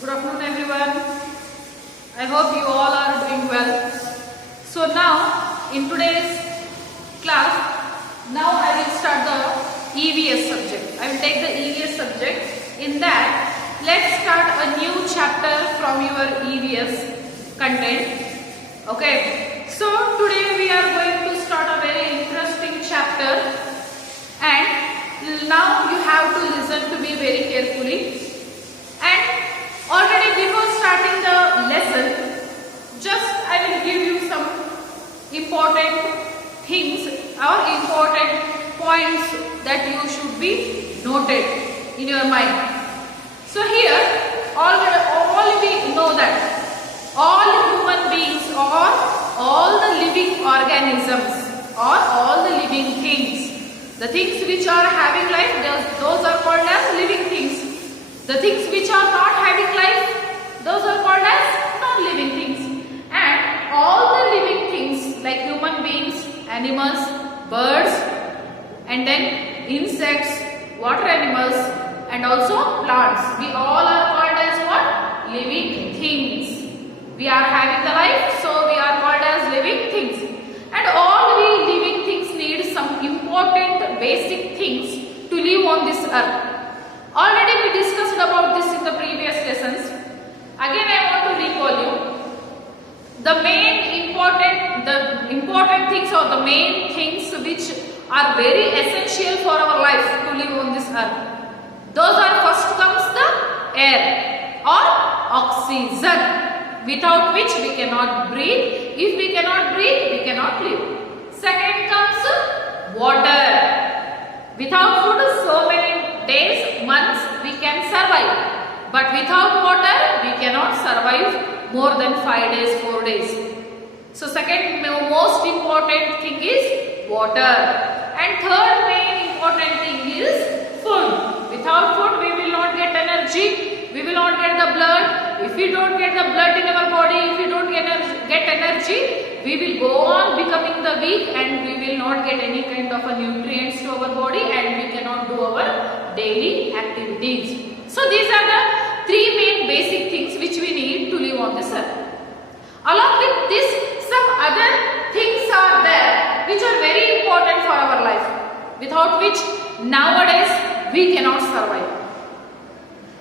Good afternoon everyone. I hope you all are doing well. So now in today's class, now I will start the EVS subject. I will take the EVS subject. In that, let's start a new chapter from your EVS content. Okay. So today we are going to start a very interesting chapter, and now you have to listen to me very carefully. And already before starting the lesson, just I will give you some important things or important points that you should be noted in your mind. So here, all we know that all human beings or all the living organisms or all the living things, the things which are having life, those are called as living things. The things which are not having life, those are called as non-living things. And all the living things like human beings, animals, birds, and then insects, water animals, and also plants. We all are called as what? Living things. We are having the life, so we are called as living things. And all we living things need some important basic things to live on this earth. Already we discussed about this in the previous lessons. Again I want to recall you. The important things or the main things which are very essential for our life to live on this earth. Those are, first comes the air or oxygen, without which we cannot breathe. If we cannot breathe, we cannot live. Second comes water. Without food, so many days, months we can survive. But without water, we cannot survive more than 5 days, 4 days. So second most important thing is water. And third main important thing is food. Without food, we will not get energy. We will not get the blood. If we don't get the blood in our body, if we don't get energy, we will go on becoming the weak and we will not get any kind of a nutrients to our body and we cannot do our daily activities. So these are the three main basic things which we need to live on this earth. Along with this, some other things are there which are very important for our life, without which nowadays we cannot survive.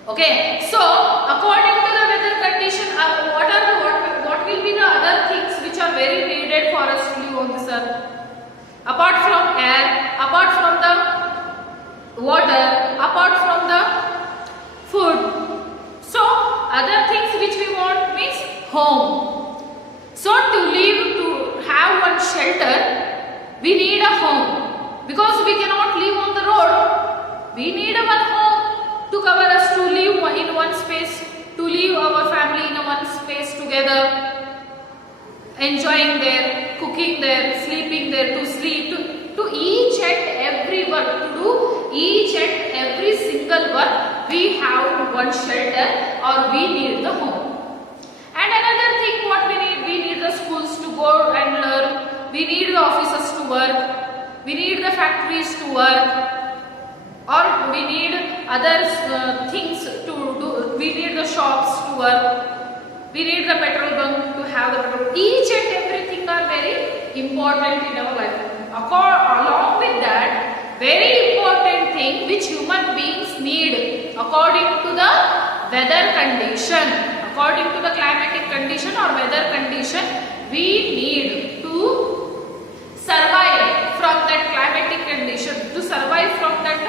Okay, so according to the weather condition, what will be the other things which are very needed for us to live on this earth? Apart from air, apart from the water, apart from the food. So other things which we want means home. So to live, to have one shelter, we need a home. Because we cannot live on the road, we need a one home to cover us, to live in one space, to live our family in a one space together, enjoying there, cooking there, sleeping there, to sleep, to each and every work, to do each and every single work, we have one shelter or we need the home. And another thing what we need the schools to go and learn, we need the offices to work, we need the factories to work, or we need other things to do, we need the shops to work, we need the petrol bunk to have the petrol. Each and everything are very important in our life. Along with that, very important thing which human beings need according to the weather condition, according to the climatic condition or weather condition, we need to survive from that climatic condition, to survive from that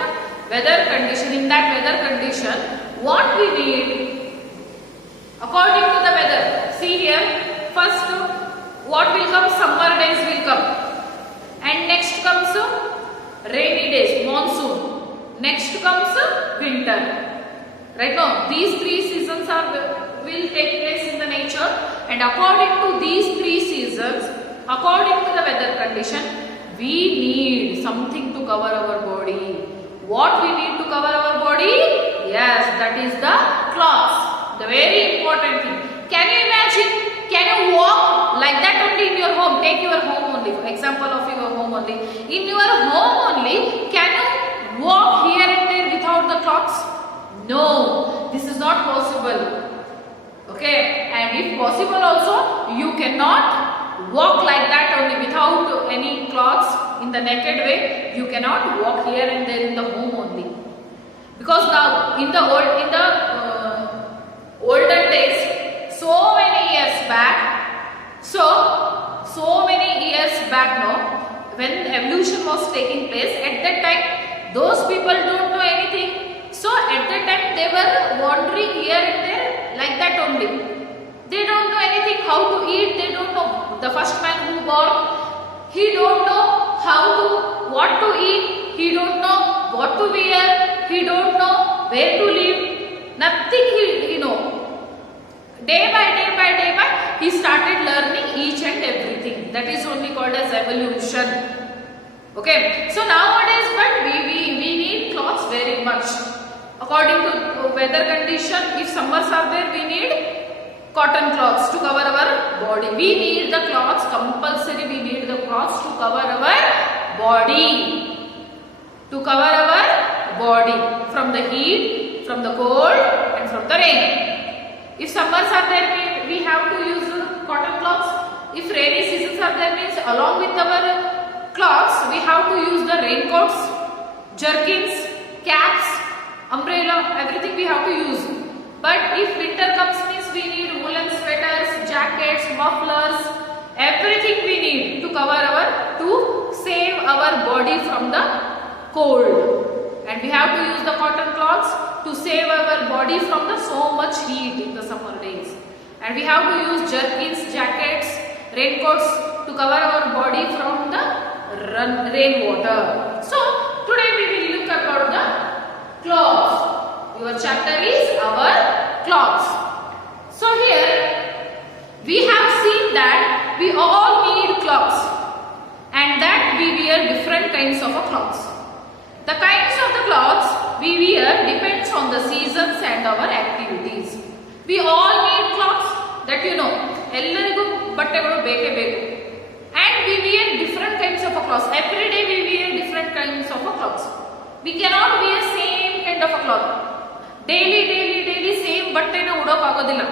weather condition. In that weather condition, what we need according to the weather. See here, first what will come? Summer days will come, and next comes rainy days, monsoon. Next comes winter. Right now, these three seasons will take place in the nature, and according to these three seasons, according to the weather condition, we need something to cover our body. What we need to cover our body? Yes, that is the clothes. The very important thing. Can you imagine? Can you walk like that only in your home? Take your home only, for example of your home only. In your home only, can you walk here and there without the clothes? No, this is not possible. Okay, and if possible also, you cannot walk like that only without any clothes in the naked way. You cannot walk here and there in the home only, because now in the olden days, so many years back, so many years back now, when evolution was taking place, at that time those people don't know anything. So at that time they were wandering here and there like that only. They don't know anything, how to eat, they don't know. The first man who born, he don't know what to eat, he don't know what to wear, he don't know where to live, nothing he know. Day by day, he started learning each and everything. That is only called as evolution. Okay, so nowadays, but we need clothes very much. According to weather condition, if summers are there, we need cotton cloths to cover our body. We need the cloths, compulsory we need the cloths to cover our body. To cover our body from the heat, from the cold and from the rain. If summers are there, we have to use cotton cloths. If rainy seasons are there, means along with our cloths, we have to use the raincoats, jerkins, caps, umbrella, everything we have to use. But if winter comes, means we need woolen sweaters, jackets, mufflers, everything we need to save our body from the cold. And we have to use the cotton cloths to save our body from the so much heat in the summer days. And we have to use jerkins, jackets, raincoats to cover our body from the rainwater. So today we will look about the clothes. Your chapter is our clothes. So here we have seen that we all need clothes, and that we wear different kinds of clothes. The kinds of the clothes we wear depends on the seasons and our activities. We all need clothes, that you know. ಎಲ್ಲರಿಗೂ ಬಟ್ಟೆಗಳು ಬೇಕೇ ಬೇಕು. And we wear different kinds of clothes. Every day we wear different kinds of clothes. We cannot wear same kind of a cloth. Daily same ಬಟ್ಟೆನ ಉಡೋಕೆ ಆಗೋದಿಲ್ಲ.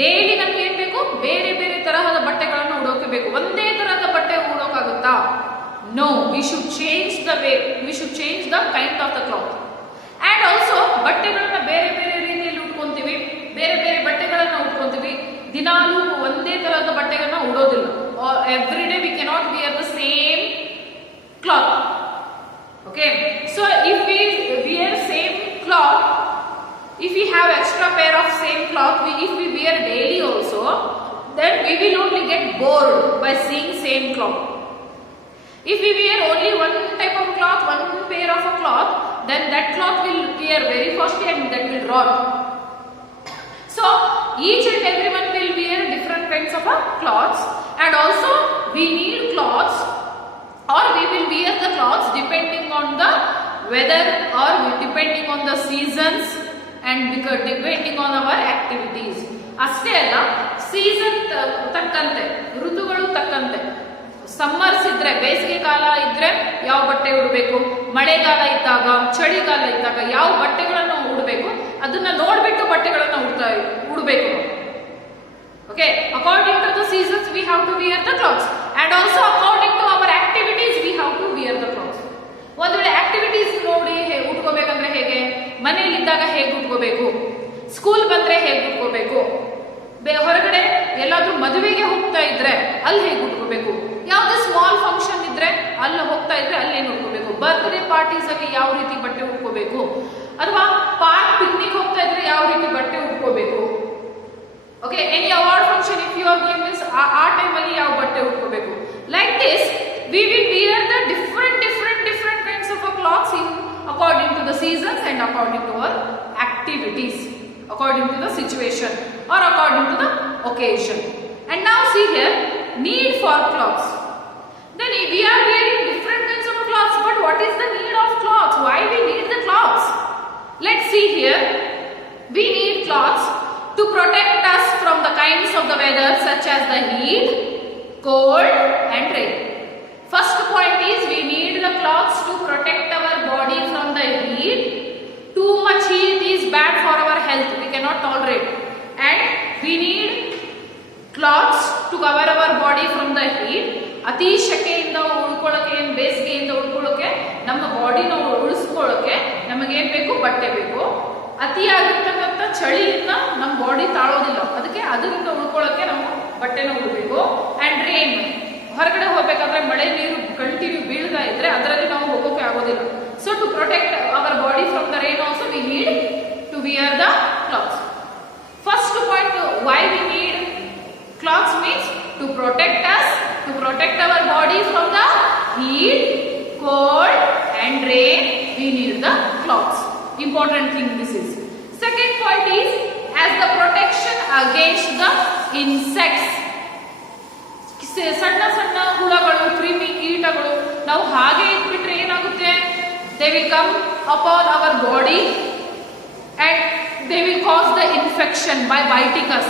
Daily ನಮಗೆ ಏನು ಬೇಕು? ಬೇರೆ ಬೇರೆ ತರಹದ ಬಟ್ಟೆಗಳನ್ನು ಉಡೋಕೆ ಬೇಕು. ಒಂದೇ ತರಹದ ಬಟ್ಟೆ ಉಡೋಕಾಗುತ್ತಾ? No, we should change the way. We should change the kind of the cloth. And also ಬಟ್ಟೆಗಳನ್ನ ಬೇರೆ ಬೇರೆ ರೀತಿಯಲ್ಲಿ ಉಟ್ಕೊಂತೀವಿ, ಬೇರೆ ಬೇರೆ ಬಟ್ಟೆಗಳನ್ನ ಉಟ್ಕೊಂತೀವಿ. ದಿನಾಲೂ ಒಂದೇ ತರಹದ ಬಟ್ಟೆಗಳನ್ನ ಉಡೋದಿಲ್ಲ. Every day we cannot wear the same cloth. Okay, so if we wear same cloth, if we have extra pair of same cloth, if we wear daily also, then we will only get bored by seeing same cloth. If we wear only one type of cloth, one pair of a cloth, then that cloth will wear very fastly and that will rot. So each and everyone will wear different kinds of cloths, and also we need cloths, or we will wear the cloths depending on the weather, or depending on the seasons, and depending on our activities. ಅಷ್ಟೇ ಅಲ್ಲ, season ತಕ್ಕಂತೆ, ಋತುಗಳು ತಕ್ಕಂತೆ. Summers ಇದ್ರೆ, ಬೇಸಿಗೆ ಕಾಲ ಇದ್ರೆ ಯಾವ ಬಟ್ಟೆ ಉಡಬೇಕು, ಮಳೆಗಾಲ ಇದ್ದಾಗ, ಚಳಿಗಾಲ ಇದ್ದಾಗ ಯಾವ ಬಟ್ಟೆಗಳನ್ನು ಉಡಬೇಕು, ಅದನ್ನ ನೋಡ್ಬಿಟ್ಟು ಬಟ್ಟೆಗಳನ್ನು ಉಡಬೇಕು. Okay, according to the seasons we have to wear the clothes, and also according to our activities we have to wear the clothes. ಒಂದು ವೇಳೆ ಆಕ್ಟಿವಿಟೀಸ್ ನೋಡಿ ಉಟ್ಕೋಬೇಕಂದ್ರೆ ಹೇಗೆ, ಮನೆಯಲ್ಲಿ ಇದ್ದಾಗ ಹೇಗೆ ಉಟ್ಕೋಬೇಕು, ಸ್ಕೂಲ್ ಬಂದ್ರೆ ಹೇಗೆ ಉಟ್ಕೋಬೇಕು, ಹೊರಗಡೆ ಎಲ್ಲಾದ್ರೂ ಮದುವೆಗೆ ಹೋಗ್ತಾ ಇದ್ರೆ ಅಲ್ಲಿ ಹೇಗೆ ಉಟ್ಕೋಬೇಕು, ಯಾವುದೇ ಸ್ಮಾಲ್ ಫಂಕ್ಷನ್ ಇದ್ರೆ ಅಲ್ಲಿ ಹೋಗ್ತಾ ಇದ್ರೆ ಅಲ್ಲಿ ಏನು ಉಟ್ಕೋಬೇಕು, ಬರ್ತ್ಡೇ ಪಾರ್ಟೀಸ್ ಅಲ್ಲಿ ಯಾವ ರೀತಿ ಬಟ್ಟೆ ಉಟ್ಕೋಬೇಕು, ಅಥವಾ ಪಾರ್ಕ್ ಪಿಕ್ನಿಕ್ ಹೋಗ್ತಾ ಇದ್ರೆ ಯಾವ ರೀತಿ ಬಟ್ಟೆ ಉಟ್ಕೋಬೇಕು. Okay, any award function if you are going means ಆ ಟೈಮ್ ಅಲ್ಲಿ ಯಾವ ಬಟ್ಟೆ ಉಟ್ಕೋಬೇಕು. Like this we will wear the different kinds of clothes in according to the seasons and according to our activities, according to the situation or according to the occasion. And now see here, need for clothes. Then we are wearing different kinds of clothes, but what is the need of clothes? Why we need the clothes? Let's see here. We need clothes to protect us from the kinds of the weather such as the heat, cold and rain. First point is we need the clothes to protect our body from the heat. Too much heat is bad for our health. We cannot tolerate. And need cloths to cover our body from the heat. ಅತಿ ಶೆಕೆಯಿಂದ ಉಳ್ಕೊಳ್ಳೋಕೆ, ಏನು ಬೇಸಿಗೆಯಿಂದ ಉಳ್ಕೊಳ್ಳೋಕೆ, ನಮ್ಮ ಬಾಡಿನ ಉಳಿಸ್ಕೊಳ್ಳೋಕೆ ನಮಗೇನ್ ಬೇಕು? ಬಟ್ಟೆ ಬೇಕು. ಅತಿಯಾಗಿರ್ತಕ್ಕಂಥ ಚಳಿಯಿಂದ ನಮ್ಮ body ತಾಳೋದಿಲ್ಲ, ಅದಕ್ಕೆ ಅದರಿಂದ ಉಳ್ಕೊಳ್ಳೋಕೆ ನಾವು ಬಟ್ಟೆನ ಉಡಬೇಕು. ಅಂಡ್ ರೈನ್, ಹೊರಗಡೆ ಹೋಗ್ಬೇಕಾದ್ರೆ ಮಳೆ ನೀರು ಕಂಟಿನ್ಯೂ ಬೀಳ್ತಾ ಇದ್ರೆ ಅದರಲ್ಲಿ ನಾವು ಹೋಗೋಕೆ ಆಗೋದಿಲ್ಲ. So to protect our body from the rain also we need to wear the clothes. First point, why we need cloths means to protect us, to protect our body from the heat, cold and rain. We need the cloths. Important thing this is. Second point is as the protection against the insects. ಸಣ್ಣ ಸಣ್ಣ ಹುಳಗಳು, ಕ್ರಿಮಿ ಕೀಟಗಳು ನಾವು ಹಾಗೆ ಇಟ್ಬಿಟ್ರೆ ಏನಾಗುತ್ತೆ? they will come upon our body and they will cause the infection by biting us.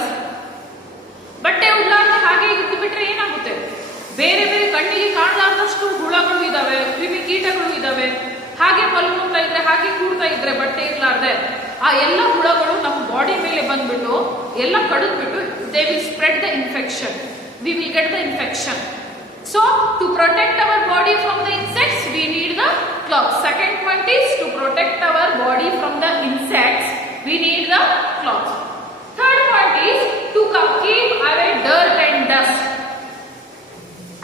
ಬಟ್ಟೆ ಉಳ್ಳಾರ್ದೆ ಹಾಗೆ ಇದ್ದು ಬಿಟ್ರೆ ಏನಾಗುತ್ತೆ? ಬೇರೆ ಬೇರೆ ಕಣ್ಣಿಗೆ ಕಾಣಲಾರ್ದಷ್ಟು ಹುಳಗಳು ಇದಾವೆ, ಕ್ರಿಮಿ ಕೀಟಗಳು ಇದಾವೆ. ಹಾಗೆ ಮಲ್ಕೊಳ್ತಾ ಇದ್ರೆ, ಹಾಗೆ ಕೂಡ್ತಾ ಇದ್ರೆ ಬಟ್ಟೆ ಇರ್ಲಾರ್ದೆ ಆ ಎಲ್ಲ ಹುಳಗಳು ನಮ್ಮ ಬಾಡಿ ಮೇಲೆ ಬಂದ್ಬಿಟ್ಟು ಎಲ್ಲ ಕಡಿದ್ಬಿಟ್ಟು they will spread the infection. We will get the infection. So to protect our body from the insects we need the clothes. Second point is to protect our body from the insects we need the clothes. Third point is to keep away dirt and dust.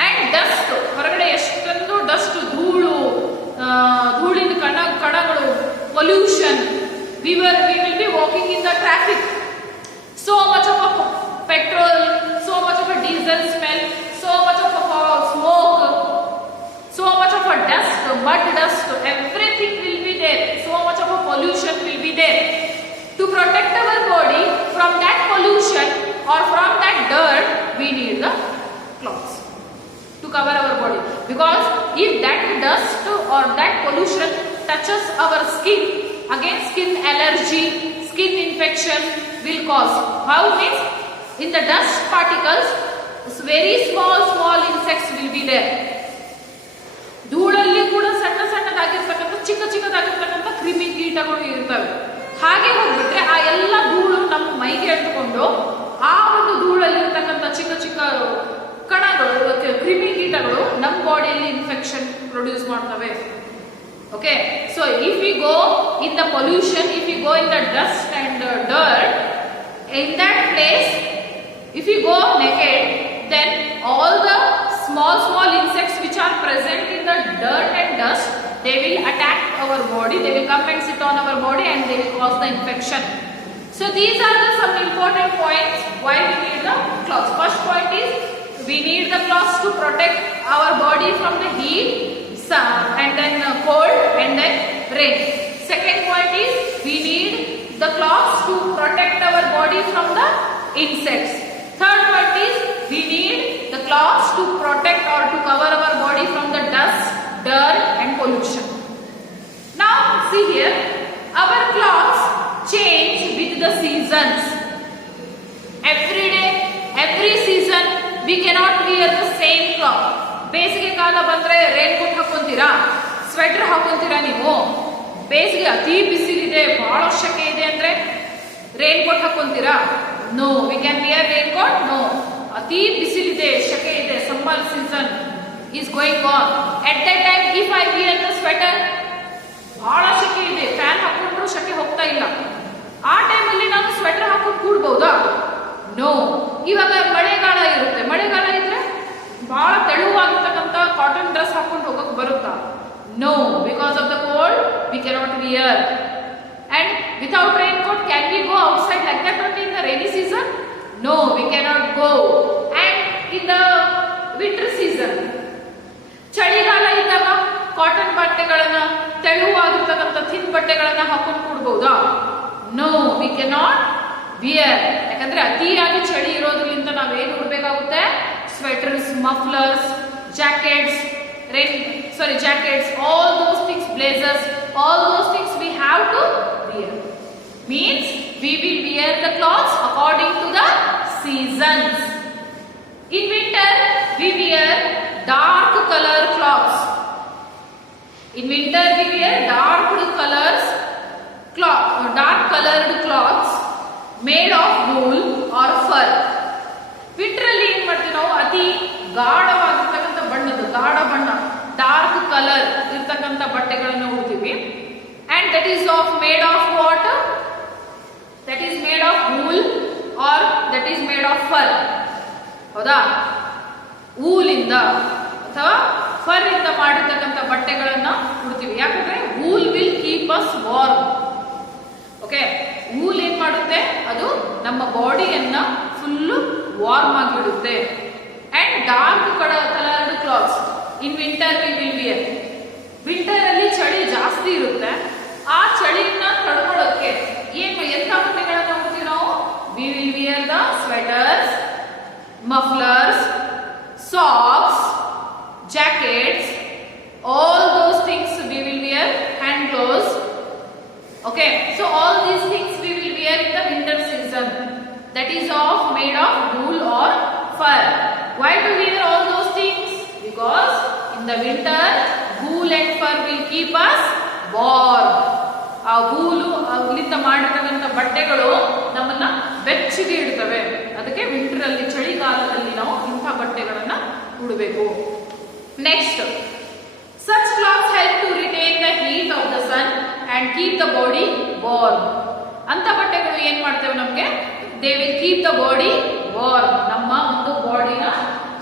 And dust, ಹೊರಗಡೆ ಎಷ್ಟೊಂದು dust, ಧೂಳು, ಧೂಳಿನ ಕಣಗಳು, pollution. We will be walking in the traffic. So much of a petrol, so much of a diesel smell, so much of a smoke, so much of a dust, mud dust, everything will be there. So much of a pollution will be there. To protect our body from that pollution or from that dirt, we need the cloths to cover our body. Because if that dust or that pollution touches our skin, again skin allergy, skin infection will cause. How means in the dust particles, very small insects will be there. ಧೂಳಲ್ಲಿ ಕೂಡ ಸಣ್ಣ ಸಣ್ಣದಾಗಿರ್ತಕ್ಕಂಥ ಚಿಕ್ಕದಾಗಿರ್ತಕ್ಕಂಥ ಕ್ರಿಮಿ ಕೀಟಗಳು ಇರ್ತವೆ. ಹಾಗೆ ಹೋಗ್ಬಿಟ್ರೆ ಆ ಎಲ್ಲ ಧೂಳು ನಮ್ಮ ಮೈಗೆ ಎಳ್ಕೊಂಡು ಆ ಒಂದು ಧೂಳಲ್ಲಿರ್ತಕ್ಕಂಥ ಚಿಕ್ಕ ಕಣಗಳು, ಕ್ರಿಮಿ ಕೀಟಗಳು ನಮ್ಮ ಬಾಡಿಯಲ್ಲಿ ಇನ್ಫೆಕ್ಷನ್ ಪ್ರೊಡ್ಯೂಸ್ ಮಾಡ್ತವೆ. Okay, so if we go in the pollution, if we go in the dust and dirt, in that place if you go naked, then all the small insects which are present in the dirt and dust, they will attack our body, they will come and sit on our body and they will cause the infection. So these are the some important points why we need the cloths. First point is we need the cloths to protect our body from the heat, sun and then cold and then rain. Second point is we need the cloths to protect our body from the insects. Third point is we need the cloths to protect or to cover our body from the dust, dirt and pollution. Now see here, our clothes change with the seasons. Every day, every season we cannot wear the same cloth. ಬೇಸಿಗೆ ಕಾಲ ಬಂದ್ರೆ raincoat ಹಾಕೊಂತೀರಾ, sweater ಹಾಕೊಂತೀರಾ ನೀವು? ಬೇಸಿಗೆ ಅತಿ ಬಿಸಿಲಿದೆ, ಬಹಳ ಶೆಕೆ ಇದೆ ಅಂದ್ರೆ ರೈನ್ ಕೋಟ್ ಹಾಕೊಂತೀರಾ? No, we can wear raincoat? No. ಅತಿ ಬಿಸಿಲಿದೆ, ಶೆಕೆ ಇದೆ, summer season is going on. At that time if I wear the sweater, ಬಹಳ ಶೆಕೆ ಇದೆ, ಫ್ಯಾನ್ ಹಾಕೊಂಡ್ರು ಶೆಕೆ ಹೋಗ್ತಾ ಇಲ್ಲ, ಆ ಟೈಮಲ್ಲಿ ನಾನು ಸ್ವೆಟರ್ ಹಾಕೊಂಡು ಕೂಡ್ಬಹುದಾ? ನೋ. ಇವಾಗ ಮಳೆಗಾಲ ಇರುತ್ತೆ, ಮಳೆಗಾಲ ಇದ್ರೆ ಬಹಳ ತೆಳುವಾಗಿರ್ತಕ್ಕಂಥ ಕಾಟನ್ ಡ್ರೆಸ್ ಹಾಕೊಂಡು ಹೋಗಕ್ ಬರುತ್ತಾ? No, because of the cold we cannot wear. And without raincoat, can we go outside like that only in the rainy season? No, we cannot go. And in the winter season, ಚಳಿಗಾಲ ಇದ್ದಾಗ cotton ಬಟ್ಟೆಗಳನ್ನ, ತೆಳುವಾಗಿರ್ತಕ್ಕಂಥ thin ಬಟ್ಟೆಗಳನ್ನ ಹಾಕೊಂಡು ಕೂಡಬಹುದಾ? No, we cannot wear. ಯಾಕಂದ್ರೆ ಅತಿಯಾಗಿ ಚಳಿ ಇರೋದ್ರಿಂದ ನಾವೇನು ಉಡಬೇಕಾಗುತ್ತೆ? Sweaters, mufflers, jackets, jackets, all those things, blazers, all those things we have to wear. Means we will wear the clothes according to the seasons. In winter we wear dark color clothes. In winter we wear dark colored cloths made of wool or fur. Winter ಅಲ್ಲಿ ಏನ್ ಮಾಡ್ತೀವಿ ನಾವು, ಅತಿ ಗಾಢವಾಗಿರ್ತಕ್ಕಂಥ ಗಾಢ ಬಣ್ಣ, dark colour ಇರ್ತಕ್ಕಂಥ ಬಟ್ಟೆಗಳನ್ನು ಉಡ್ತೀವಿ. And that is made of what? That is made of wool or that is made of fur. ಹೌದಾ? ವೂಲಿಂದ ಅಥವಾ ಫರ್ ಇಂದ ಮಾಡಿರ್ತಕ್ಕಂಥ ಬಟ್ಟೆಗಳನ್ನ ಉಡ್ತೀವಿ. ಯಾಕಂದ್ರೆ wool will keep us warm. Okay, wool ಏನ್ ಮಾಡುತ್ತೆ, ಅದು ನಮ್ಮ ಬಾಡಿಯನ್ನ ಫುಲ್ಲು ವಾರ್ಮ್ ಆಗಿಡುತ್ತೆ. And dark coloured clothes in winter we will wear. Winter ಅಲ್ಲಿ ಚಳಿ ಜಾಸ್ತಿ ಇರುತ್ತೆ, ಆ ಚಳಿಯನ್ನ ತಡ್ಕೊಳ್ಳೋಕೆ ಎಂಥ ಬಟ್ಟೆಗಳನ್ನ ಉಡ್ತೀವಿ ನಾವು? We will wear the sweaters, mufflers, socks, jackets, all those things we will wear, hand gloves. Okay, so all these things we will wear in the winter season. That is made of wool or fur. Why to wear all those things? Because in the winter wool and fur will keep us warm. ಆ ವೂಲು ಅಲ್ಲಿಂದ ಮಾಡಿರ್ತಕ್ಕಂಥ ಬಟ್ಟೆಗಳು ನಮ್ಮನ್ನ ಬೆಚ್ಚಗೆ ಇಡ್ತವೆ. ಅದಕ್ಕೆ winter ಅಲ್ಲಿ, ಚಳಿಗಾಲದಲ್ಲಿ ನಾವು ಇಂಥ ಬಟ್ಟೆಗಳನ್ನ ಉಡಬೇಕು. Next, such clothes help to retain the heat of the sun and keep the body warm. ಅಂತ ಬಟ್ಟೆಗಳು ಏನ್ ಮಾಡ್ತೇವೆ ನಮ್ಗೆ? they will keep the body warm. ನಮ್ಮ ಒಂದು ಬಾಡಿನ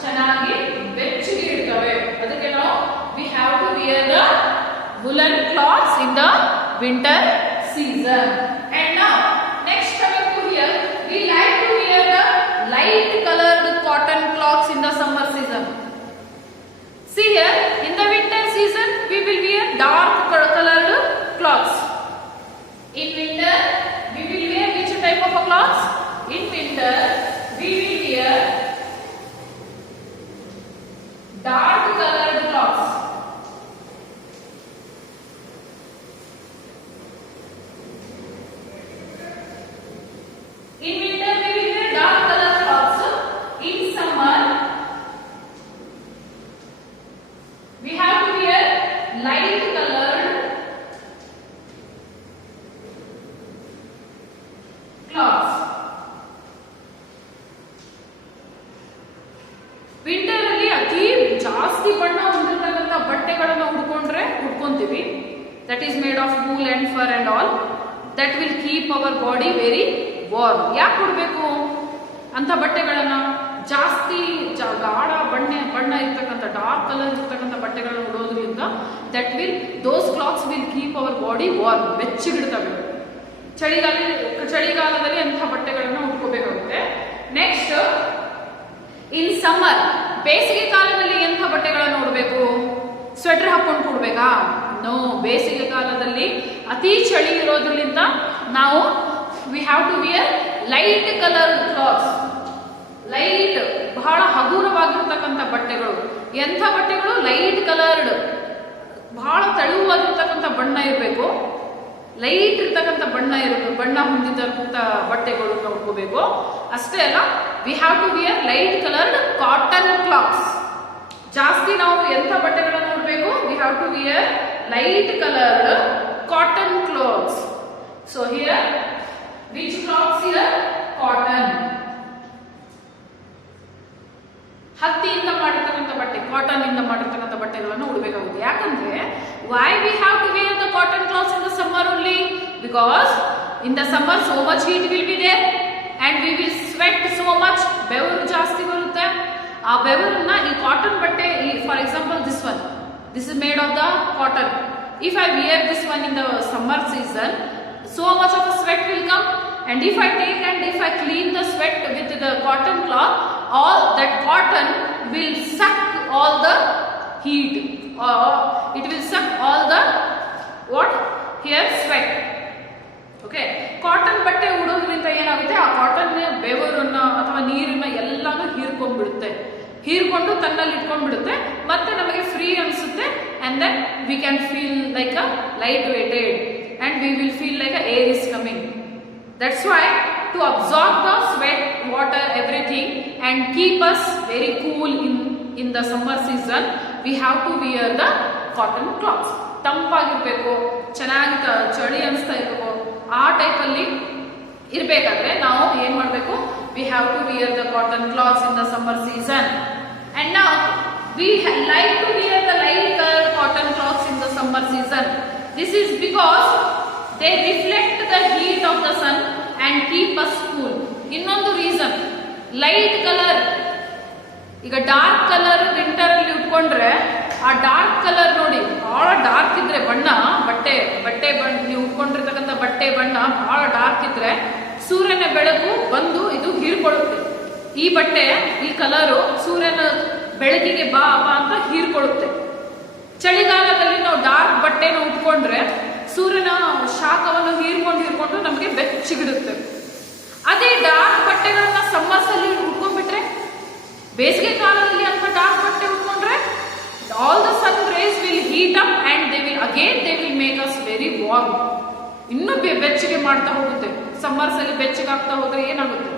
ಚೆನ್ನಾಗಿ ಬೆಚ್ಚಗೆ ಇಡ್ತವೆ. ಅದಕ್ಕೆ ನಾವು we have to wear the woolen cloths in the winter season. And now next coming to here, we like to wear the light colored cotton cloths in the summer season. See here, in the winter season we will wear dark colored cloths. In winter we will wear which type of cloths? In winter we will wear dark colored cloths. In winter we will wear dark color clothes. In summer we have to wear light colored clothes. Winter ಅಲ್ಲಿ ಅತಿ ಜಾಸ್ತಿ ಬಣ್ಣ ಹೊಂದಿರತಕ್ಕಂಥ ಬಟ್ಟೆಗಳನ್ನು ಉಡ್ಕೊಂತೀವಿ. That is made of wool and fur and all. That will keep our body very warm. ಯಾಕೆ ಉಡಬೇಕು ಅಂತ ಬಟ್ಟೆಗಳನ್ನ? ಜಾಸ್ತಿ ಗಾಢ ಬಣ್ಣ ಇರ್ತಕ್ಕಂಥ, ಡಾರ್ಕ್ ಕಲರ್ ಇರ್ತಕ್ಕಂಥ ಬಟ್ಟೆಗಳನ್ನ ಉಡೋದ್ರಿಂದ that will those clothes will keep our body warm, ಬೆಚ್ಚಗಿಡ್ತವೆ. ಚಳಿಗಾಲದಲ್ಲಿ ಅಂಥ ಬಟ್ಟೆಗಳನ್ನ ಉಟ್ಕೋಬೇಕಾಗುತ್ತೆ. ನೆಕ್ಸ್ಟ್, ಇನ್ ಸಮ್ಮರ್, ಬೇಸಿಗೆ ಕಾಲದಲ್ಲಿ ಎಂಥ ಬಟ್ಟೆಗಳನ್ನ ಉಡಬೇಕು? ಸ್ವೆಟರ್ ಹಾಕೊಂಡು ಕೊಡ್ಬೇಕಾ? ನೋ. ಬೇಸಿಗೆ ಕಾಲದಲ್ಲಿ ಅತಿ ಚಳಿ ಇರೋದ್ರಿಂದ ನಾವು we have to wear light colored clothes. Light, ಬಹಳ ಹಗುರವಾಗಿರ್ತಕ್ಕಂಥ ಬಟ್ಟೆಗಳು. ಎಂಥ ಬಟ್ಟೆಗಳು? ಲೈಟ್ ಕಲರ್ಡ್, ಬಹಳ ತೆಳುವಾಗಿರ್ತಕ್ಕಂಥ ಬಣ್ಣ ಇರಬೇಕು. ಲೈಟ್ ಇರ್ತಕ್ಕಂಥ ಬಣ್ಣ ಹೊಂದಿದಂಥ ಬಟ್ಟೆಗಳು ನೋಡ್ಕೋಬೇಕು. ಅಷ್ಟೇ ಅಲ್ಲ, we have to wear light coloured cotton clothes. ಜಾಸ್ತಿ ನಾವು ಎಂಥ ಬಟ್ಟೆಗಳನ್ನು ನೋಡಬೇಕು? We have to wear light coloured cotton clothes. So here which cloths here? Cotton. ಹತ್ತಿಯಿಂದ ಮಾಡಿರ್ತಕ್ಕಂಥ ಬಟ್ಟೆ, ಕಾಟನ್ ಇಂದ ಮಾಡಿರ್ತಕ್ಕಂಥ ಬಟ್ಟೆಗಳನ್ನು ಉಡಬೇಕಾಗುತ್ತೆ. ಯಾಕಂದ್ರೆ why we have to wear the cotton clothes in the summer only? Because in the summer so much heat will be there and we will sweat so much. ಬೆವರು ಜಾಸ್ತಿ ಬರುತ್ತೆ. ಆ ಬೆವರನ್ನ ಈ ಕಾಟನ್ ಬಟ್ಟೆ, for example this is made of the cotton. If I wear this one in the summer season, so much of a sweat will come, and if I take and if I clean the sweat with the cotton cloth, all that cotton will suck all the heat, or it will suck all the what? Here sweat. Okay, cotton ಬಟ್ಟೆ ಉಡೋದ್ರಿಂದ ಏನಾಗುತ್ತೆ? ಆ cotton ಬೆವರನ್ನ ಅಥವಾ ನೀರನ್ನ ಎಲ್ಲಾನು ಹೀರ್ಕೊಂಡು ತನ್ನಲ್ಲಿ ಇಟ್ಕೊಂಡ್ಬಿಡುತ್ತೆ. ಮತ್ತೆ ನಮಗೆ free ಅನ್ಸುತ್ತೆ. and then we can feel like a light weighted and we will feel like a air is coming. That's why to absorb the sweat, water, everything and keep us very cool in the summer season, we have to wear the cotton cloths. ತಂಪಾಗಿರ್ಬೇಕು, ಚೆನ್ನಾಗಿ ಚಳಿ ಅನಿಸ್ತಾ ಇರಬೇಕು. ಆ ಟೈಪಲ್ಲಿ ಇರಬೇಕಾದ್ರೆ ನಾವು ಏನು ಮಾಡಬೇಕು? we have to wear the cotton cloths in the summer season. And now we like to wear the light colored cotton cloths in the summer season. This is because they reflect the heat of the sun and keep us cool. ಇನ್ನೊಂದು reason, light colour, ಈಗ dark colour winter ಅಲ್ಲಿ ಉಟ್ಕೊಂಡ್ರೆ ಆ dark colour ನೋಡಿ ಬಹಳ dark ಇದ್ರೆ ಬಣ್ಣ, ಬಟ್ಟೆ ಬಣ್ಣ ನೀವು ಉಟ್ಕೊಂಡಿರ್ತಕ್ಕಂಥ ಬಟ್ಟೆ ಬಣ್ಣ ಬಹಳ ಡಾರ್ಕ್ ಇದ್ರೆ ಸೂರ್ಯನ ಬೆಳಕು ಬಂದು ಇದು ಹೀರ್ಕೊಳ್ಳುತ್ತೆ. ಈ ಬಟ್ಟೆ, ಈ ಕಲರು ಸೂರ್ಯನ ಬೆಳಕಿಗೆ ಬಾ ಅಂತ ಹೀರ್ಕೊಳ್ಳುತ್ತೆ. ಚಳಿಗಾಲದಲ್ಲಿ ನಾವು ಡಾರ್ಕ್ ಬಟ್ಟೆನ ಉಟ್ಕೊಂಡ್ರೆ ಸೂರ್ಯನ ಶಾಖವನ್ನು ಹೀರ್ಕೊಂಡು ನಮಗೆ ಬೆಚ್ಚಗಿಡುತ್ತೆ. ಅದೇ ಡಾರ್ಕ್ ಬಟ್ಟೆಗಳನ್ನ ಸಮ್ಮರ್ಸ್ ಅಲ್ಲಿ ಉಟ್ಕೊಂಡ್ಬಿಟ್ರೆ, ಬೇಸಿಗೆ ಕಾಲದಲ್ಲಿ ಅಥವಾ ಡಾರ್ಕ್ ಬಟ್ಟೆ ಉಟ್ಕೊಂಡ್ರೆ all the sun rays will heat up and they will make us very warm. ಇನ್ನೂ ಬೆಚ್ಚಗೆ ಮಾಡ್ತಾ ಹೋಗುತ್ತೆ. ಸಮ್ಮರ್ಸ್ ಅಲ್ಲಿ ಬೆಚ್ಚಗಾಗ್ತಾ ಹೋದ್ರೆ ಏನಾಗುತ್ತೆ?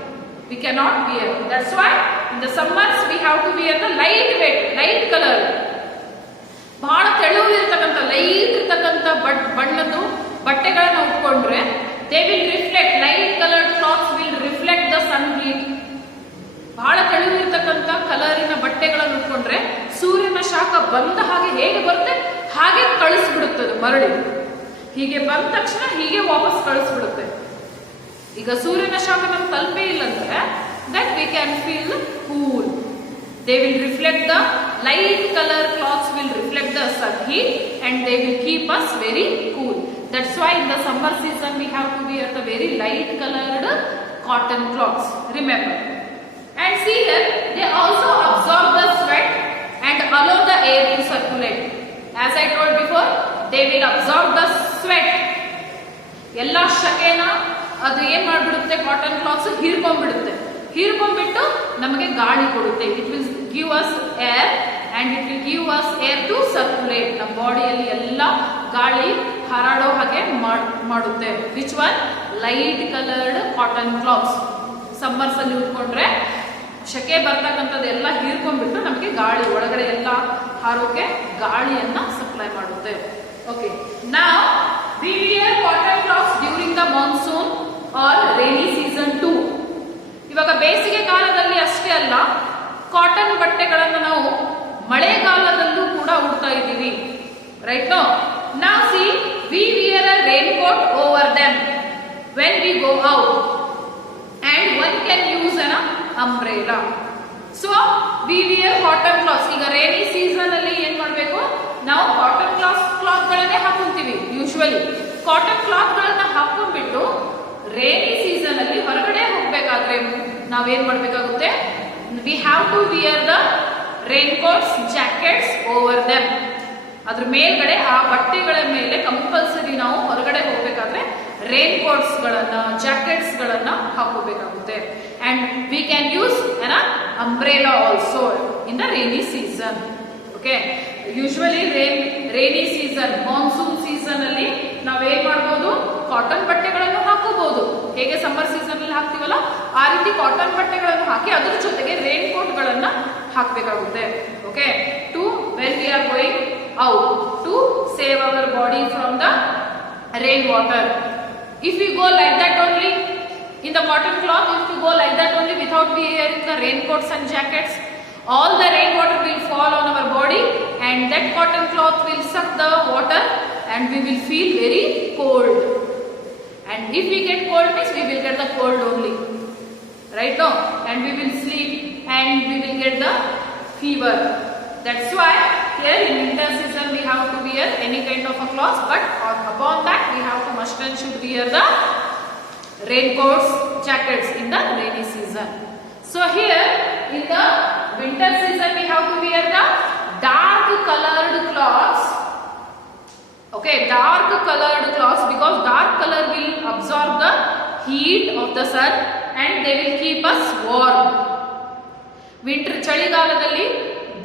We cannot wear. That's why in the summers we have to wear the light weight, light colour, ಬಹಳ ತೆಳುವು ಇರ್ತಕ್ಕಂಥ ಲೈಟ್ ಇರ್ತಕ್ಕಂಥ ಬಣ್ಣದ್ದು ಬಟ್ಟೆಗಳನ್ನ ಉಟ್ಕೊಂಡ್ರೆ they will reflect, light coloured clothes will reflect the sun heat. ಬಹಳ ತೆಳುವು ಇರ್ತಕ್ಕಂಥ ಕಲರಿನ ಬಟ್ಟೆಗಳನ್ನು ಉಟ್ಕೊಂಡ್ರೆ ಸೂರ್ಯನ ಶಾಖ ಬಂದ ಹಾಗೆ ಹೇಗೆ ಬರುತ್ತೆ ಹಾಗೆ ಕಳಿಸ್ಬಿಡುತ್ತದೆ ಮರಳಿ. ಹೀಗೆ ಬಂದ ತಕ್ಷಣ ಹೀಗೆ ವಾಪಸ್ ಕಳಿಸ್ಬಿಡುತ್ತೆ. ಈಗ ಸೂರ್ಯನ ಶಾಖ ನಮ್ಗೆ ತಲುಪೇ ಇಲ್ಲ ಅಂದ್ರೆ that we can feel cool. They will reflect the light color cloths will reflect the sun heat and they will keep us very cool. That's why in the summer season we have to wear the very light colored cotton cloths. Remember. And see here, they also absorb the sweat and allow the air to circulate. As I told before, they will absorb the sweat. ಎಲ್ಲ ಶಕೆನ ಅದು ಏನ್ ಮಾಡ್ಬಿಡುತ್ತೆ, cotton clothes ಹೀರ್ಕೊಂಡ್ಬಿಡುತ್ತೆ. ಹೀರ್ಕೊಂಡ್ಬಿಟ್ಟು ನಮಗೆ ಗಾಳಿ ಕೊಡುತ್ತೆ. It will give us air and it will give us air to circulate. ನಮ್ಮ ಬಾಡಿಯಲ್ಲಿ ಎಲ್ಲ ಗಾಳಿ ಹರಡೋ ಹಾಗೆ ಮಾಡುತ್ತೆ. Which one? Light coloured cotton clothes. Summers ಅಲ್ಲಿ ಉಟ್ಕೊಂಡ್ರೆ ಶಕೆ ಬರ್ತಕ್ಕಂಥದ್ದು ಎಲ್ಲ ಹೀರ್ಕೊಂಡ್ಬಿಟ್ಟು ನಮಗೆ ಗಾಳಿ ಒಳಗಡೆ ಎಲ್ಲ ಹಾರೋಕೆ ಗಾಳಿಯನ್ನ ಸಪ್ಲೈ ಮಾಡುತ್ತೆ. ಓಕೆ, ನಾವ್ we wear cotton clothes during the monsoon or rainy season 2. ಇವಾಗ ಬೇಸಿಗೆ ಕಾಲದಲ್ಲಿ ಅಷ್ಟೇ ಅಲ್ಲ, ಕಾಟನ್ ಬಟ್ಟೆಗಳನ್ನು ನಾವು ಮಳೆಗಾಲದಲ್ಲೂ ಕೂಡ ಉಡ್ತಾ ಇದ್ದೀವಿ. Right no? Now see, we wear a raincoat over them when we go out and one can use an umbrella. So we wear cotton clothes. ಈಗ ರೇನಿ ಸೀಸನ್ ಅಲ್ಲಿ ಏನ್ ಮಾಡ್ಬೇಕು, ನಾವು ಕಾಟನ್ ಕ್ಲಾತ್ ಗಳನ್ನೇ ಹಾಕೊಂತೀವಿ. ಯೂಶುವಲಿ ಕಾಟನ್ ಕ್ಲಾತ್ ಗಳನ್ನ ಹಾಕೊಂಡ್ಬಿಟ್ಟು rainy season ಅಲ್ಲಿ ಹೊರಗಡೆ ಹೋಗ್ಬೇಕಾದ್ರೆ ನಾವೇನ್ ಮಾಡ್ಬೇಕಾಗುತ್ತೆ, we have to wear the raincoats, jackets over them. ಅದ್ರ ಮೇಲ್ಗಡೆ ಆ ಬಟ್ಟೆಗಳ ಮೇಲೆ ಕಂಪಲ್ಸರಿ ನಾವು ಹೊರಗಡೆ ಹೋಗ್ಬೇಕಾದ್ರೆ ರೈನ್ ಕೋಟ್ಸ್ ಗಳನ್ನ, ಜಾಕೆಟ್ಸ್ ಗಳನ್ನ ಹಾಕೋಬೇಕಾಗುತ್ತೆ. And we can use an umbrella also in the rainy season. Okay, usually rainy season, monsoon season ಅಲ್ಲಿ ನಾವೇನ್ ಮಾಡ್ಬೋದು, ಕಾಟನ್ ಬಟ್ಟೆಗಳನ್ನು ಹಾಕೋಬಹುದು. ಹೇಗೆ ಸಮ್ಮರ್ ಸೀಸನ್ ಅಲ್ಲಿ ಹಾಕ್ತಿವಲ್ಲ ಆ ರೀತಿ ಕಾಟನ್ ಬಟ್ಟೆಗಳನ್ನು ಹಾಕಿ ಅದ್ರ ಜೊತೆಗೆ ರೈನ್ ಕೋಟ್ ಗಳನ್ನ ಹಾಕಬೇಕಾಗುತ್ತೆ. Okay, to when we are going out to save our body from the rain water. If you go like that only in the cotton cloth, if you go like that only without wearing the raincoats and jackets, all the rainwater will fall on our body and that cotton cloth will suck the water and we will feel very cold. And if we get cold means we will get the cold only, right now, and we will sleep and we will get the fever. That's why here in winter season we have to wear any kind of a cloth, but upon that we have to must and should wear the raincoats, jackets in the rainy season. So here in the winter season we have to wear the dark colored cloths. Okay, dark colored cloths because dark color will absorb the heat of the sun and they will keep us warm. Winter ಚಳಿಗಾಲದಲ್ಲಿ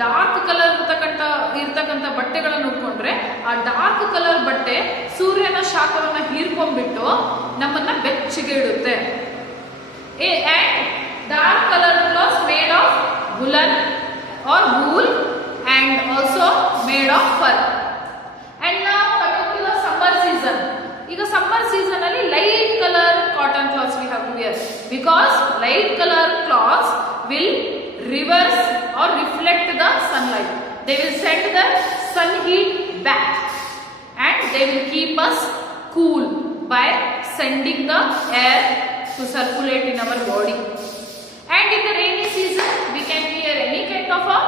dark colour ಇರ್ತಕ್ಕಂಥ ಬಟ್ಟೆಗಳನ್ನು ಉಟ್ಕೊಂಡ್ರೆ ಆ dark colour ಬಟ್ಟೆ ಸೂರ್ಯನ ಶಾಖವನ್ನ ಹೀರ್ಕೊಂಡ್ಬಿಟ್ಟು ನಮ್ಮನ್ನ ಬೆಚ್ಚಗೆ ಇಡುತ್ತೆ. And dark colour clothes made of woolen or wool and also made of fur. And now coming to the summer season. ಈಗ ಸಮ್ಮರ್ ಸೀಸನ್ ಅಲ್ಲಿ light colour cotton clothes we have to wear. because light color cloths will reverse or reflect the sunlight. They will send the sun heat back and they will keep us cool by sending the air to circulate in our body. And in the rainy season we can wear any kind of a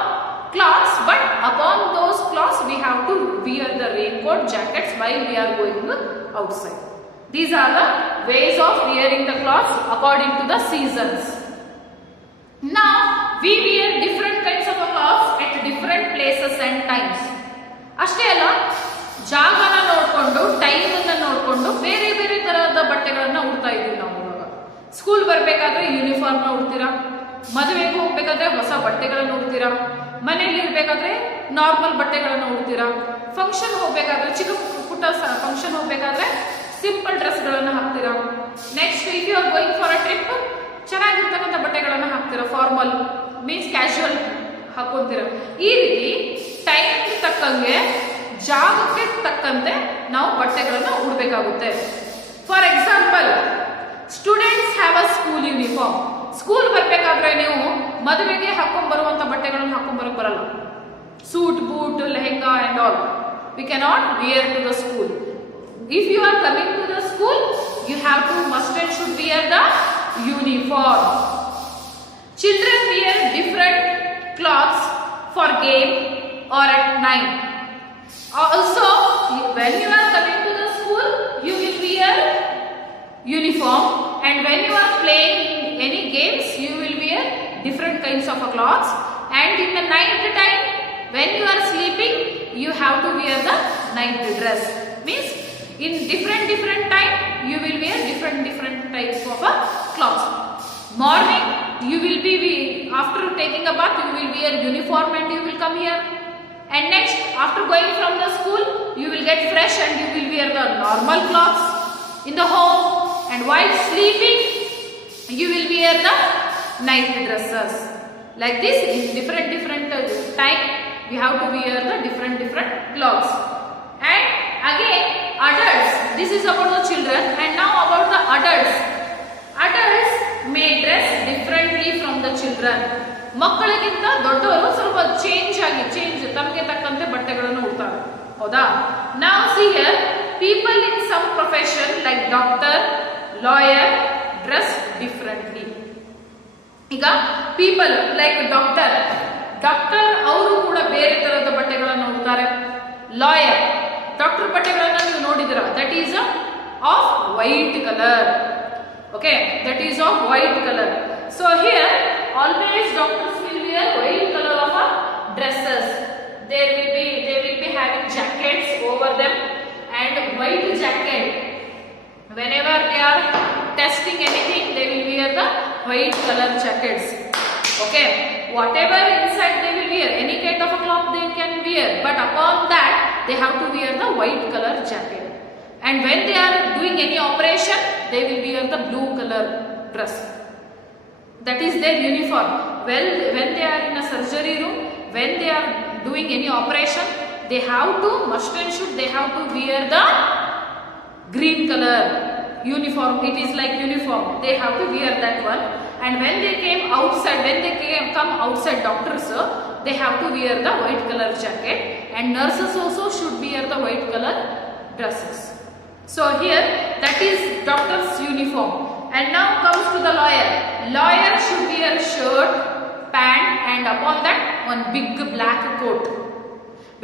cloths, but upon those cloths we have to wear the raincoat, jackets while we are going outside. These are the ways of wearing the cloths according to the seasons. Now we wear different kinds of cloths at different places and times. ಅಷ್ಟೇ ಅಲ್ಲ, ಜಾಗನ ನೋಡ್ಕೊಂಡು time ಅನ್ನ ನೋಡ್ಕೊಂಡು ಬೇರೆ ಬೇರೆ ತರಹದ ಬಟ್ಟೆಗಳನ್ನ ಉಡ್ತಾ ಇದೀವಿ ನಾವು. ಇವಾಗ ಸ್ಕೂಲ್ ಬರ್ಬೇಕಾದ್ರೆ ಯೂನಿಫಾರ್ಮ್ ನ ಉಡ್ತೀರಾ, ಮದುವೆಗೆ ಹೋಗ್ಬೇಕಾದ್ರೆ ಹೊಸ ಬಟ್ಟೆಗಳನ್ನ ಉಡ್ತೀರಾ, ಮನೆಯಲ್ಲಿ ಇರ್ಬೇಕಾದ್ರೆ ನಾರ್ಮಲ್ ಬಟ್ಟೆಗಳನ್ನ ಉಡ್ತೀರಾ, ಫಂಕ್ಷನ್ ಹೋಗ್ಬೇಕಾದ್ರೆ ಚಿಕ್ಕ ಪುಟ್ಟ ಫಂಕ್ಷನ್ ಹೋಗ್ಬೇಕಾದ್ರೆ ಸಿಂಪಲ್ ಡ್ರೆಸ್ ಗಳನ್ನ ಹಾಕ್ತೀರಾ. Next if you are going for a trip ಚೆನ್ನಾಗಿರ್ತಕ್ಕಂಥ ಬಟ್ಟೆಗಳನ್ನ ಹಾಕ್ತೀರಾ, ಫಾರ್ಮಲ್ ಮೀನ್ಸ್ ಕ್ಯಾಶುವಲ್ ಹಾಕೊಂತೀರಾ. ಈ ರೀತಿ ಟೈಮ್ ತಕ್ಕಂಗೆ ಜಾಗಕ್ಕೆ ತಕ್ಕಂತೆ ನಾವು ಬಟ್ಟೆಗಳನ್ನ ಉಡಬೇಕಾಗುತ್ತೆ. For example, students have a school uniform. School ಬರ್ಬೇಕಾದ್ರೆ ನೀವು ಮದುವೆಗೆ ಹಾಕೊಂಡ್ ಬರುವಂತ ಬಟ್ಟೆಗಳನ್ನು ಹಾಕೊಂಡ್ ಬರಕ್ ಬರಲ್ಲ. Suit, boot, lehenga and all we cannot wear to the school. If you are coming to the school, you have to must and should wear the uniform. Children wear different clothes for game or at night. Also, when you are coming to the school, you will wear uniform, and when you are playing any games, you will wear different kinds of clothes. And in the night time, when you are sleeping, you have to wear the night dress. Means in different time you will wear different types of clothes. Morning you will be after taking a bath you will wear uniform and you will come here. And next after going from the school you will get fresh and you will wear the normal clothes in the home. And while sleeping you will wear the night dresses. Like this, in different time we have to wear the different clothes. And again adults, this is about the children, and now about the adults. Adults may dress differently from the children. ಮಕ್ಕಳಿಗಿಂತ ದೊಡ್ಡವರು ಸ್ವಲ್ಪ change ತಮಗೆ ತಕ್ಕಂತೆ ಬಟ್ಟೆಗಳನ್ನು ಉಡ್ತಾರೆ, ಹೌದಾ? Now see here, people in some profession like doctor, lawyer dress differently. ಈಗ people like doctor ಅವರು ಕೂಡ ಬೇರೆ ತರಹದ ಬಟ್ಟೆಗಳನ್ನು ಉಡ್ತಾರೆ. ಲಾಯರ್, ಡಾಕ್ಟರ್ ಬಟ್ಟೆಗಳನ್ನ ನೀವು ನೋಡಿದಿರ, that is of white colour. Okay, that is of white colour. So here always doctors will wear white color of dresses. They will be having jackets over them, and white jacket. Whenever they are testing anything, they will wear the white color jackets. Okay, whatever inside they will wear, any kind of a cloth they can wear, but upon that they have to wear the white color jacket. And when they are doing any operation, they will wear the blue color dress. That is their uniform. Well, when they are in a surgery room, when they are doing any operation, they have to must and should they have to wear the green color uniform. It is like uniform, they have to wear that one. And when they come outside doctors, they have to wear the white color jacket, and nurses also should wear the white color dresses. So here that is doctor's uniform. And now comes to the lawyer. Lawyer should wear shirt, pant, and upon that one big black coat,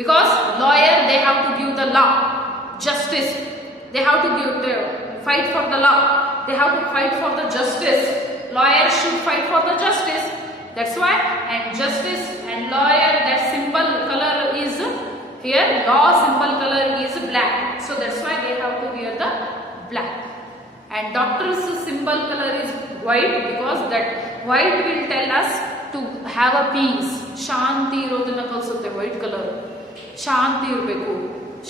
because lawyer they have to give the law, justice. They have to fight for the law. They have to fight for the justice. Lawyer should fight for the justice. That's why, and justice and lawyer, that symbol color is here, law symbol color is black. So that's why they have to wear the black. And doctor's symbol color is white, because that white will tell us to have a peace. ಶಾಂತಿ ಇರೋದನ್ನ ಕಲಿಸುತ್ತೆ white colour. ಶಾಂತಿ ಇರಬೇಕು,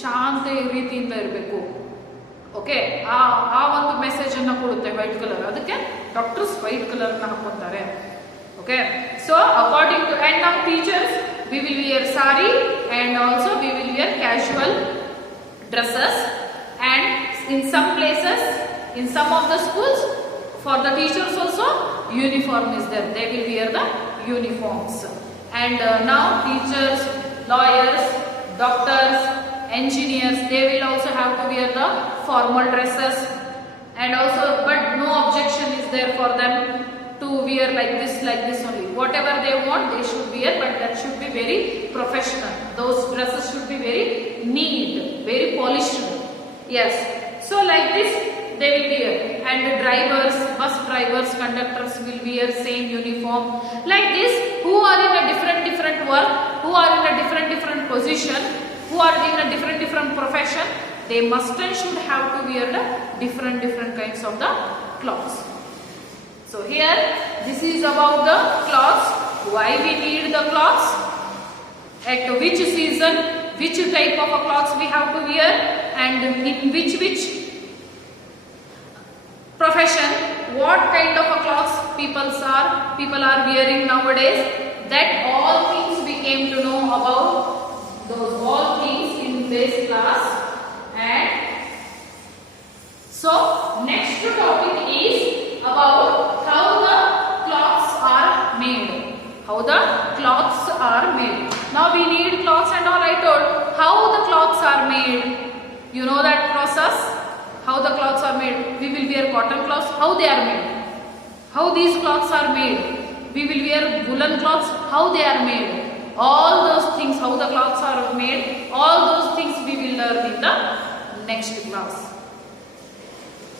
ಶಾಂತಿ ರೀತಿಯಿಂದ ಇರಬೇಕು. Okay, ಆ ಒಂದು message ಅನ್ನ ಕೊಡುತ್ತೆ white colour. ಅದಕ್ಕೆ doctors white colour ನ ಹಾಕೊಂತಾರೆ. Okay, so according to, and ನಾವು teachers we will wear sari, and also we will wear casual dresses. And in some places, in some of the schools, For the teachers also, uniform is there. They will wear the uniforms. And now teachers, lawyers, doctors, engineers, they will also have to wear the formal dresses. And also, but no objection is there for them to wear like this only. Whatever they want, they should wear, but that should be very professional. Those dresses should be very neat, very polished. Yes. So like this, they will wear. And drivers, bus drivers, conductors will wear same uniform. Like this, who are in a different work, who are in a different position, who are in a different profession, they must and should have to wear the different kinds of the clothes. So here, this is about the clothes, why we need the clothes, at which season, which type of clothes we have to wear, and in which profession, what kind of clothes people are wearing nowadays. That all things we came to know about those all things in this class. And so next topic is about how the cloths are made. How the cloths are made. Now we need cloths and all. I told how the cloths are made. You know that process. How the cloths are made. We will wear cotton cloths. How they are made. How these cloths are made. We will wear woolen cloths. How they are made. All those things, how the cloths are made, all those things we will learn in the next class.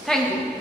Thank you.